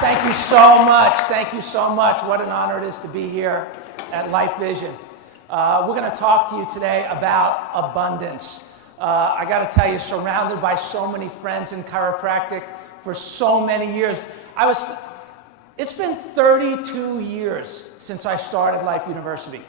Thank you so much. Thank you so much. What an honor it is to be here at Life Vision. We're going to talk to you today about abundance. I got to tell you, surrounded by so many friends in chiropractic for so many years. It's been 32 years since I started Life University.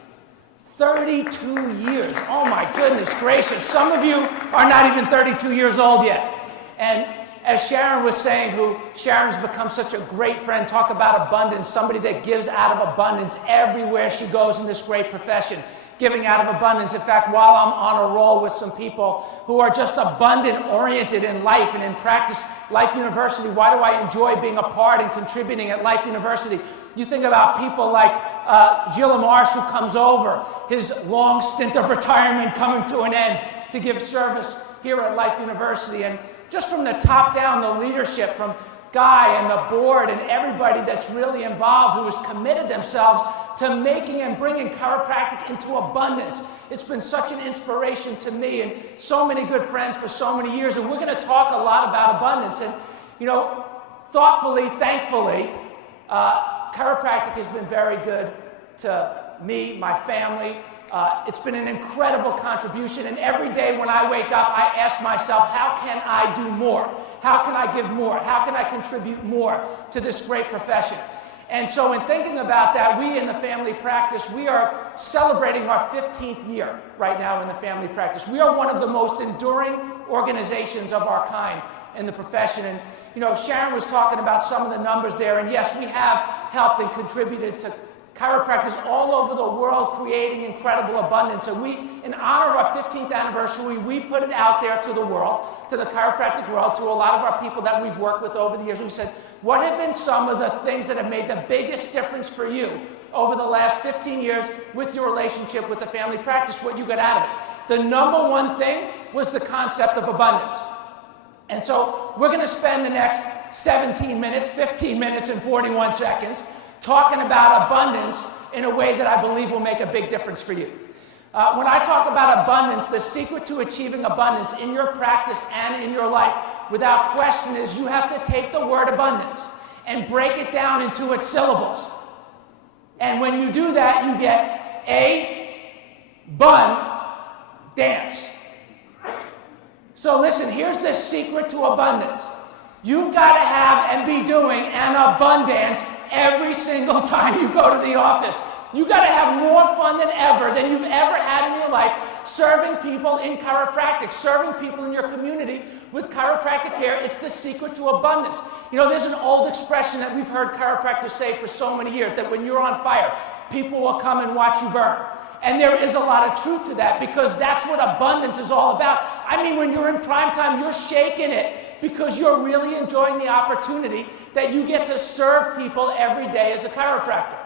32 years. Oh my goodness gracious. Some of you are not even 32 years old yet. And as Sharon was saying, Sharon's become such a great friend, talk about abundance, somebody that gives out of abundance everywhere she goes in this great profession, giving out of abundance. In fact, while I'm on a roll with some people who are just abundant-oriented in life and in practice, Life University, why do I enjoy being a part and contributing at Life University? You think about people like Gilles Marsh, who comes over, his long stint of retirement coming to an end to give service here at Life University. And just from the top down, the leadership from Guy and the board and everybody that's really involved, who has committed themselves to making and bringing chiropractic into abundance. It's been such an inspiration to me and so many good friends for so many years. And we're going to talk a lot about abundance. And, you know, thoughtfully, thankfully, chiropractic has been very good to me, my family. It's been an incredible contribution, and every day when I wake up, I ask myself, how can I do more? How can I give more? How can I contribute more to this great profession? And so in thinking about that, we in the family practice, we are celebrating our 15th year right now in the family practice. We are one of the most enduring organizations of our kind in the profession. And you know, Sharon was talking about some of the numbers there, and yes, we have helped and contributed to chiropractors all over the world creating incredible abundance. And we, in honor of our 15th anniversary, we put it out there to the world, to the chiropractic world, to a lot of our people that we've worked with over the years. We said, what have been some of the things that have made the biggest difference for you over the last 15 years with your relationship with the family practice, what you got out of it? The number one thing was the concept of abundance. And so we're going to spend the next 17 minutes, 15 minutes and 41 seconds talking about abundance in a way that I believe will make a big difference for you. When I talk about abundance, the secret to achieving abundance in your practice and in your life, without question, is you have to take the word abundance and break it down into its syllables. And when you do that, you get dance. So listen, here's the secret to abundance. You've got to have and be doing an abundance every single time you go to the office. You've got to have more fun than ever, than you've ever had in your life, serving people in chiropractic, serving people in your community with chiropractic care. It's the secret to abundance. You know, there's an old expression that we've heard chiropractors say for so many years, that when you're on fire, people will come and watch you burn. And there is a lot of truth to that, because that's what abundance is all about. I mean, when you're in prime time, you're shaking it because you're really enjoying the opportunity that you get to serve people every day as a chiropractor.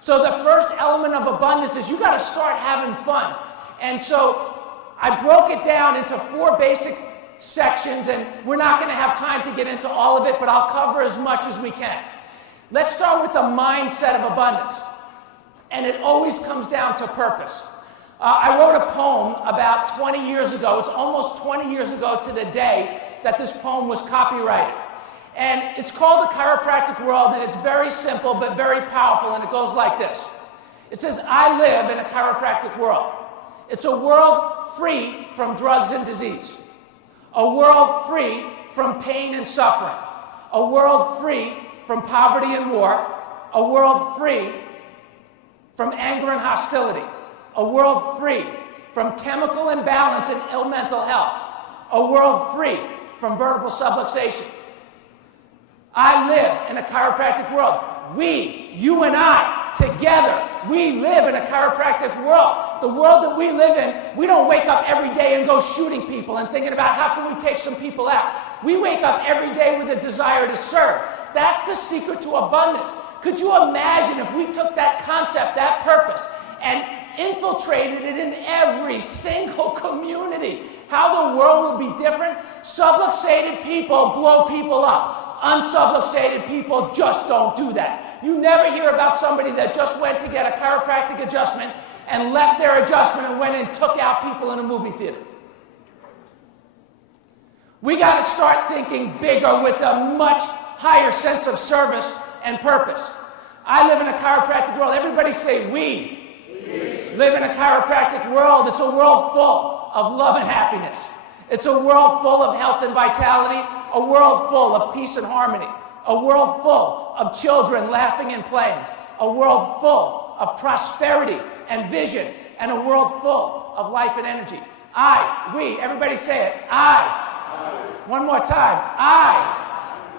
So the first element of abundance is you got to start having fun. And so I broke it down into 4 basic sections, and we're not going to have time to get into all of it, but I'll cover as much as we can. Let's start with the mindset of abundance. And it always comes down to purpose. I wrote a poem about 20 years ago. It's almost 20 years ago to the day that this poem was copyrighted. And it's called The Chiropractic World, and it's very simple but very powerful, and it goes like this. It says, I live in a chiropractic world. It's a world free from drugs and disease. A world free from pain and suffering. A world free from poverty and war. A world free from anger and hostility, a world free from chemical imbalance and ill mental health, a world free from vertebral subluxation. I live in a chiropractic world. We, you and I, together, we live in a chiropractic world. The world that we live in, we don't wake up every day and go shooting people and thinking about how can we take some people out. We wake up every day with a desire to serve. That's the secret to abundance. Could you imagine if we took that concept, that purpose, and infiltrated it in every single community? How the world would be different. Subluxated people blow people up. Unsubluxated people just don't do that. You never hear about somebody that just went to get a chiropractic adjustment and left their adjustment and went and took out people in a movie theater. We got to start thinking bigger with a much higher sense of service and purpose. I live in a chiropractic world. Everybody say we. Live in a chiropractic world. It's a world full of love and happiness. It's a world full of health and vitality, a world full of peace and harmony, a world full of children laughing and playing, a world full of prosperity and vision, and a world full of life and energy. We, everybody say it, I. One more time, I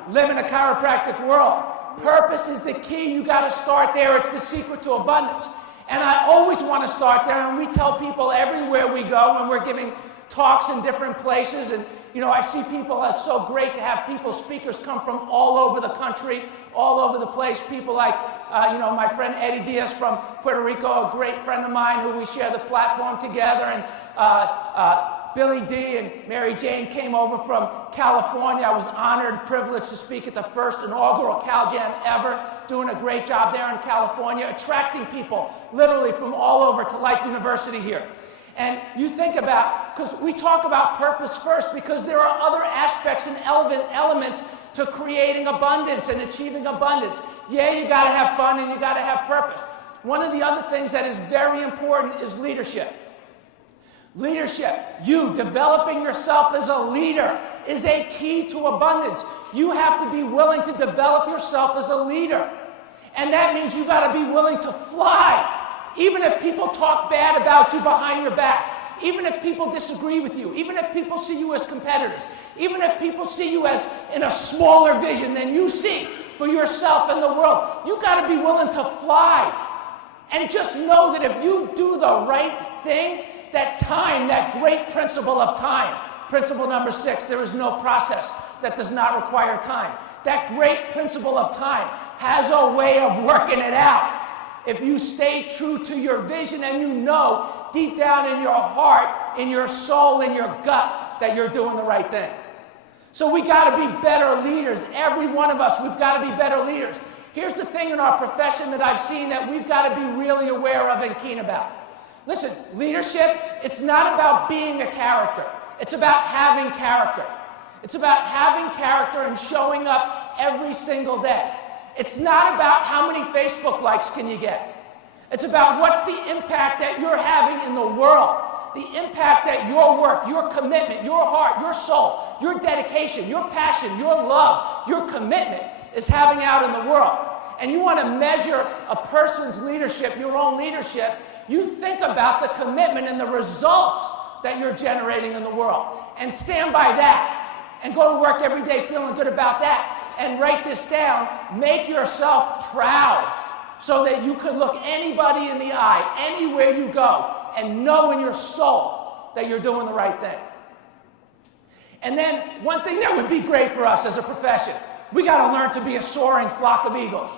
live in a chiropractic world. Purpose is the key. You got to start there. It's the secret to abundance. And I always want to start there, and we tell people everywhere we go when we're giving talks in different places. And, you know, I see people, it's so great to have speakers come from all over the country, all over the place. People like, my friend Eddie Diaz from Puerto Rico, a great friend of mine who we share the platform together. And Billy D and Mary Jane came over from California. I was honored, privileged to speak at the first inaugural CalJam ever, doing a great job there in California, attracting people literally from all over to Life University here. And you think about, because we talk about purpose first, because there are other aspects and elements to creating abundance and achieving abundance. Yeah, you got to have fun and you got to have purpose. One of the other things that is very important is leadership. Leadership, you developing yourself as a leader is a key to abundance. You have to be willing to develop yourself as a leader. And that means you got to be willing to fly. Even if people talk bad about you behind your back, even if people disagree with you, even if people see you as competitors, even if people see you as in a smaller vision than you see for yourself and the world, you got to be willing to fly. And just know that if you do the right thing, that time, that great principle of time, principle number 6, there is no process that does not require time. That great principle of time has a way of working it out. If you stay true to your vision and you know deep down in your heart, in your soul, in your gut, that you're doing the right thing. So we got to be better leaders. Every one of us, we've got to be better leaders. Here's the thing in our profession that I've seen that we've got to be really aware of and keen about. Listen, leadership, it's not about being a character. It's about having character. It's about having character and showing up every single day. It's not about how many Facebook likes can you get. It's about what's the impact that you're having in the world. The impact that your work, your commitment, your heart, your soul, your dedication, your passion, your love, your commitment is having out in the world. And you want to measure a person's leadership, your own leadership, you think about the commitment and the results that you're generating in the world. And stand by that. And go to work every day feeling good about that. And write this down. Make yourself proud so that you can look anybody in the eye, anywhere you go, and know in your soul that you're doing the right thing. And then one thing that would be great for us as a profession, we got to learn to be a soaring flock of eagles.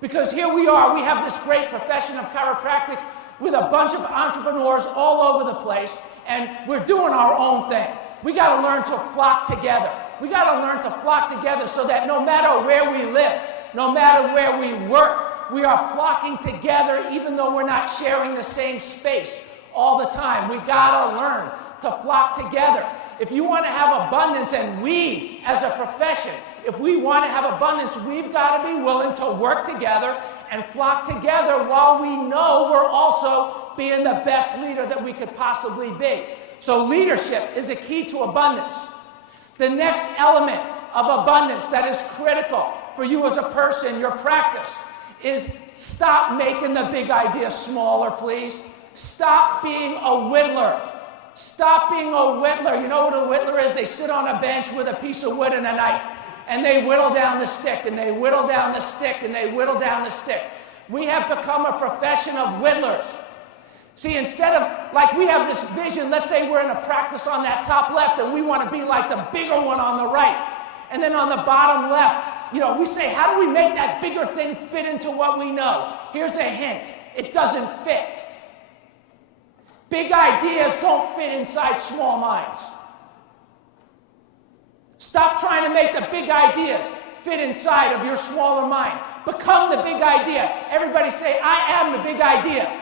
Because here we are, we have this great profession of chiropractic with a bunch of entrepreneurs all over the place, and we're doing our own thing. We got to learn to flock together. We got to learn to flock together so that no matter where we live, no matter where we work, we are flocking together even though we're not sharing the same space all the time. We got to learn to flock together. If you want to have abundance, and we as a profession, if we want to have abundance, we've got to be willing to work together and flock together while we know we're also being the best leader that we could possibly be. So leadership is a key to abundance. The next element of abundance that is critical for you as a person, your practice, is stop making the big idea smaller, please. Stop being a whittler. Stop being a whittler. You know what a whittler is? They sit on a bench with a piece of wood and a knife, and they whittle down the stick, and they whittle down the stick, and they whittle down the stick. We have become a profession of whittlers. See, instead of, like, we have this vision, let's say we're in a practice on that top left, and we want to be like the bigger one on the right. And then on the bottom left, we say, how do we make that bigger thing fit into what we know? Here's a hint. It doesn't fit. Big ideas don't fit inside small minds. Stop trying to make the big ideas fit inside of your smaller mind. Become the big idea. Everybody say, I am the big idea.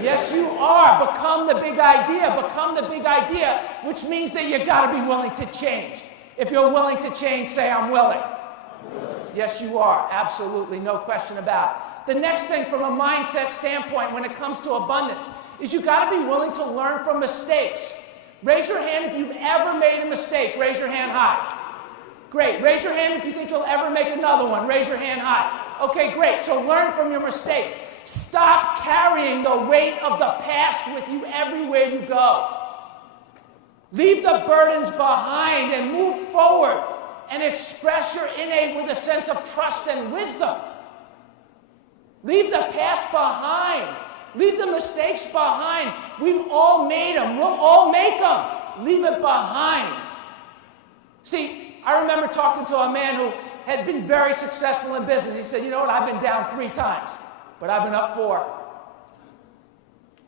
Yes, you are. Become the big idea. Become the big idea, which means that you got to be willing to change. If you're willing to change, say, I'm willing. Yes, you are. Absolutely, no question about it. The next thing from a mindset standpoint when it comes to abundance is you've got to be willing to learn from mistakes. Raise your hand if you've ever made a mistake. Raise your hand high. Great. Raise your hand if you think you'll ever make another one. Raise your hand high. Okay, great. So learn from your mistakes. Stop carrying the weight of the past with you everywhere you go. Leave the burdens behind and move forward and express your innate with a sense of trust and wisdom. Leave the past behind. Leave the mistakes behind. We've all made them. We'll all make them. Leave it behind. See, I remember talking to a man who had been very successful in business. He said, you know what, I've been down 3 times, but I've been up 4.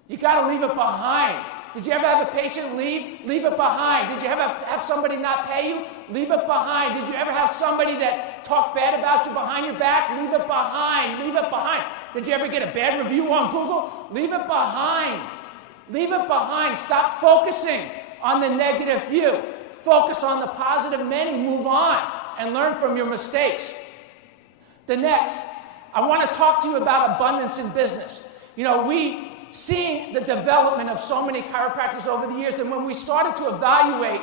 You got to leave it behind. Did you ever have a patient leave? Leave it behind. Did you ever have somebody not pay you? Leave it behind. Did you ever have somebody that talked bad about you behind your back? Leave it behind. Leave it behind. Did you ever get a bad review on Google? Leave it behind. Leave it behind. Stop focusing on the negative view. Focus on the positive many. Move on and learn from your mistakes. The next, I want to talk to you about abundance in business. You know, seeing the development of so many chiropractors over the years, and when we started to evaluate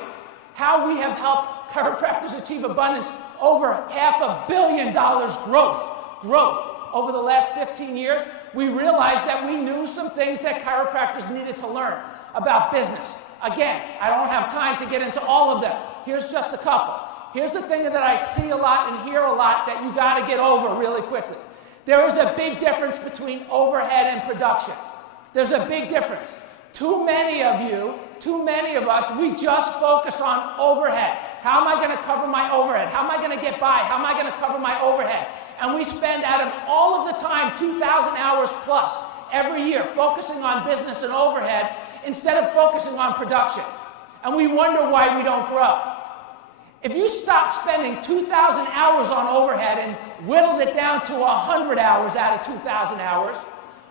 how we have helped chiropractors achieve abundance, over $500 million growth over the last 15 years, we realized that we knew some things that chiropractors needed to learn about business. Again, I don't have time to get into all of them. Here's just a couple. Here's the thing that I see a lot and hear a lot that you got to get over really quickly. There is a big difference between overhead and production. There's a big difference. Too many of us, we just focus on overhead. How am I going to cover my overhead? How am I going to get by? How am I going to cover my overhead? And we spend out of all of the time, 2,000 hours plus every year, focusing on business and overhead instead of focusing on production. And we wonder why we don't grow. If you stop spending 2,000 hours on overhead and whittled it down to 100 hours out of 2,000 hours,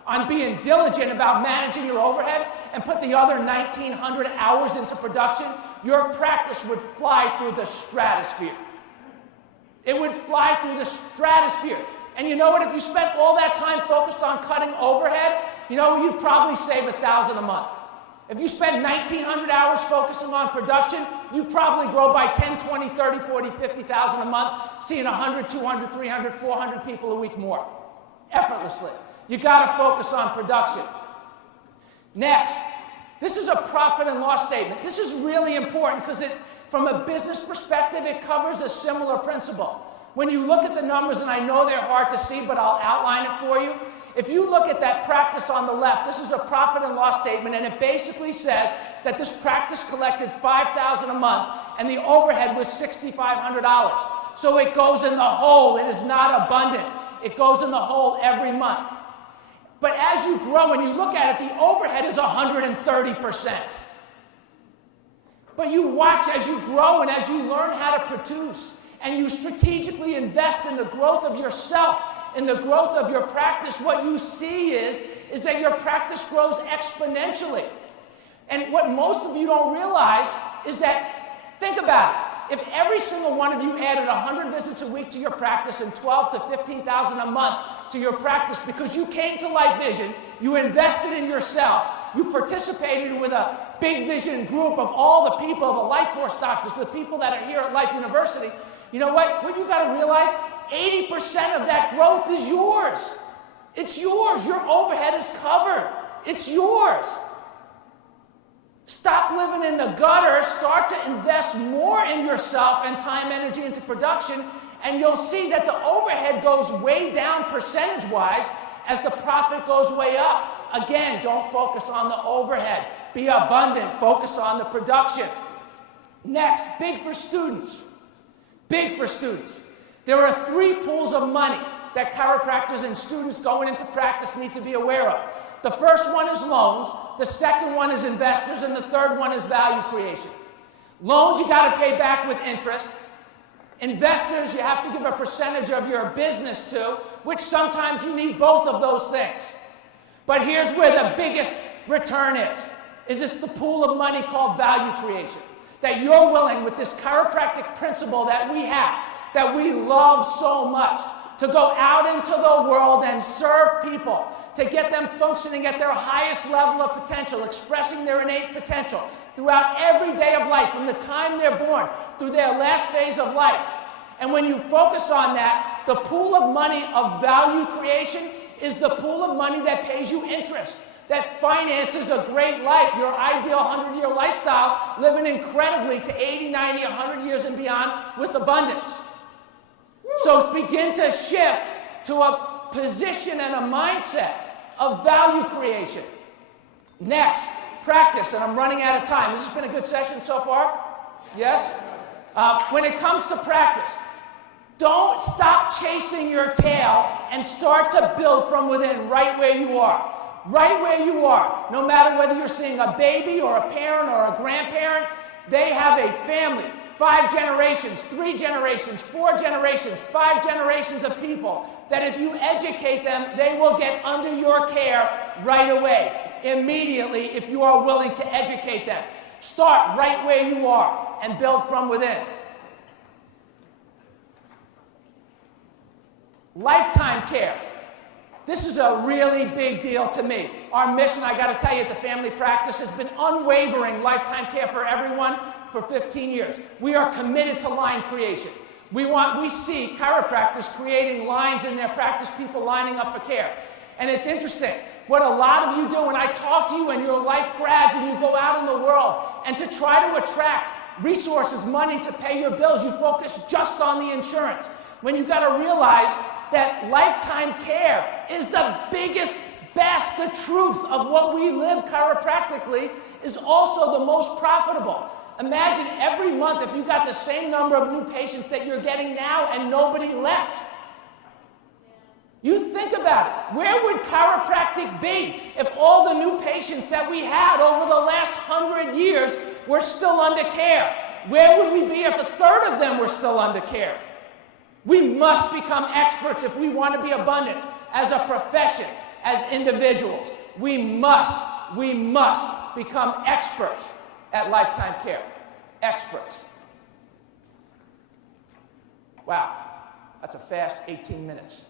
on being diligent about managing your overhead and put the other 1,900 hours into production, your practice would fly through the stratosphere. It would fly through the stratosphere. And you know what? If you spent all that time focused on cutting overhead, you know, you'd probably save $1,000 a month. If you spend 1,900 hours focusing on production, you'd probably grow by 10, 20, 30, 40, 50,000 a month, seeing 100, 200, 300, 400 people a week more, effortlessly. You got to focus on production. Next, this is a profit and loss statement. This is really important because from a business perspective, it covers a similar principle. When you look at the numbers, and I know they're hard to see, but I'll outline it for you. If you look at that practice on the left, this is a profit and loss statement, and it basically says that this practice collected $5,000 a month, and the overhead was $6,500. So it goes in the hole. It is not abundant. It goes in the hole every month. But as you grow and you look at it, the overhead is 130%. But you watch as you grow and as you learn how to produce and you strategically invest in the growth of yourself, in the growth of your practice, what you see is that your practice grows exponentially. And what most of you don't realize is that, think about it. If every single one of you added 100 visits a week to your practice and 12 to 15,000 a month to your practice because you came to Life Vision, you invested in yourself, you participated with a big vision group of all the people, the Life Force doctors, the people that are here at Life University, you know what? What you got to realize, 80% of that growth is yours. It's yours. Your overhead is covered. It's yours. Stop living in the gutter. Start to invest more in yourself and time, energy into production, and you'll see that the overhead goes way down percentage-wise as the profit goes way up. Again, don't focus on the overhead. Be abundant. Focus on the production. Next, big for students. Big for students. There are 3 pools of money that chiropractors and students going into practice need to be aware of. The first one is loans, the second one is investors, and the third one is value creation. Loans you got to pay back with interest. Investors you have to give a percentage of your business to, which sometimes you need both of those things. But here's where the biggest return is it's the pool of money called value creation. That you're willing, with this chiropractic principle that we have, that we love so much, to go out into the world and serve people, to get them functioning at their highest level of potential, expressing their innate potential throughout every day of life, from the time they're born through their last phase of life. And when you focus on that, the pool of money of value creation is the pool of money that pays you interest, that finances a great life, your ideal 100-year lifestyle, living incredibly to 80, 90, 100 years and beyond with abundance. So begin to shift to a position and a mindset of value creation. Next, practice, and I'm running out of time. Has this been a good session so far? Yes? When it comes to practice, don't stop chasing your tail and start to build from within right where you are. Right where you are. No matter whether you're seeing a baby or a parent or a grandparent, they have a family. 5 generations, 3 generations, 4 generations, 5 generations of people that if you educate them, they will get under your care right away, immediately, if you are willing to educate them. Start right where you are and build from within. Lifetime care. This is a really big deal to me. Our mission, I got to tell you, at the family practice has been unwavering lifetime care for everyone for 15 years. We are committed to line creation. We see chiropractors creating lines in their practice, people lining up for care. And it's interesting what a lot of you do when I talk to you and you're life grads and you go out in the world, and to try to attract resources, money to pay your bills, you focus just on the insurance. When you got to realize that lifetime care is the biggest, best, the truth of what we live chiropractically is also the most profitable. Imagine every month if you got the same number of new patients that you're getting now and nobody left. You think about it. Where would chiropractic be if all the new patients that we had over the last 100 years were still under care? Where would we be if a third of them were still under care? We must become experts if we want to be abundant as a profession, as individuals. We must become experts at lifetime care. Experts. Wow, that's a fast 18 minutes.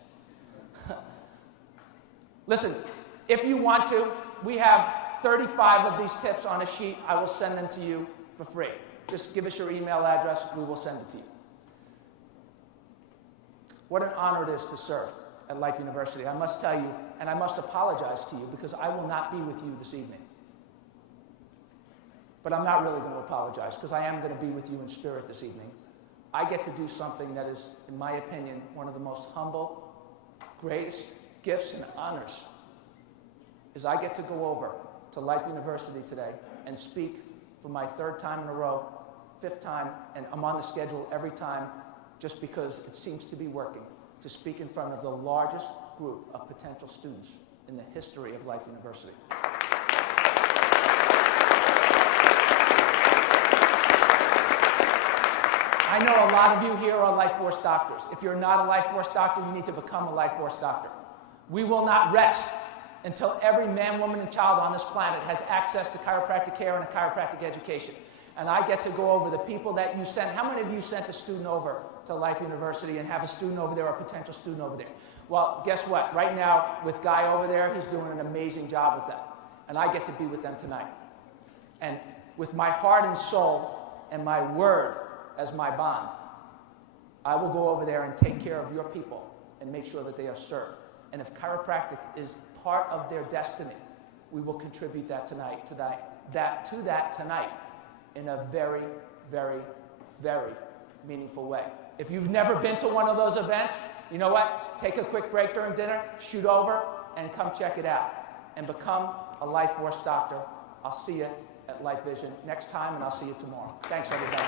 Listen, if you want to, we have 35 of these tips on a sheet. I will send them to you for free. Just give us your email address, we will send it to you. What an honor it is to serve at Life University. I must tell you, and I must apologize to you, because I will not be with you this evening. But I'm not really going to apologize, because I am going to be with you in spirit this evening. I get to do something that is, in my opinion, one of the most humble, greatest gifts and honors, is I get to go over to Life University today and speak for my 3rd time in a row, 5th time, and I'm on the schedule every time just because it seems to be working, to speak in front of the largest group of potential students in the history of Life University. I know a lot of you here are life force doctors. If you're not a life force doctor, you need to become a life force doctor. We will not rest until every man, woman, and child on this planet has access to chiropractic care and a chiropractic education. And I get to go over the people that you send. How many of you sent a student over to Life University and have a student over there or a potential student over there? Well, guess what? Right now, with Guy over there, he's doing an amazing job with them. And I get to be with them tonight. And with my heart and soul and my word as my bond, I will go over there and take care of your people and make sure that they are served. And if chiropractic is part of their destiny, we will contribute that tonight, to that tonight in a very, very, very meaningful way. If you've never been to one of those events, you know what? Take a quick break during dinner, shoot over, and come check it out. And become a life force doctor. I'll see you at Life Vision next time, and I'll see you tomorrow. Thanks, everybody.